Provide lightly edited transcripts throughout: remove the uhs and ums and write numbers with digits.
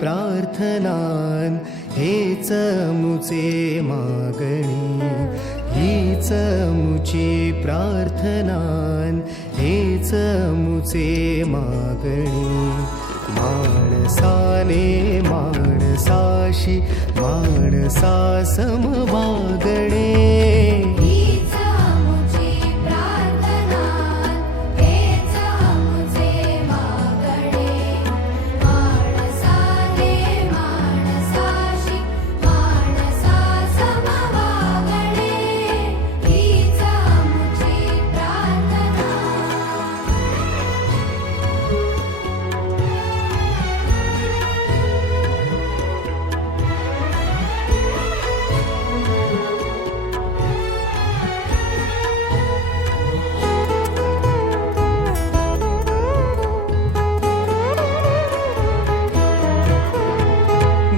प्रार्थनान हेच मुचे मागणी, हीच मुची प्रार्थनान हेच मुचे मागणी. माणसाने माणसाशी माणसा सम वागणे,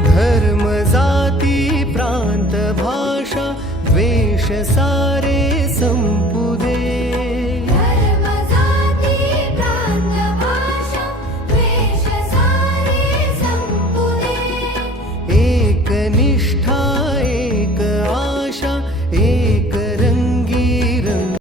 धर्म जाती प्रांत भाषा द्वेष सारे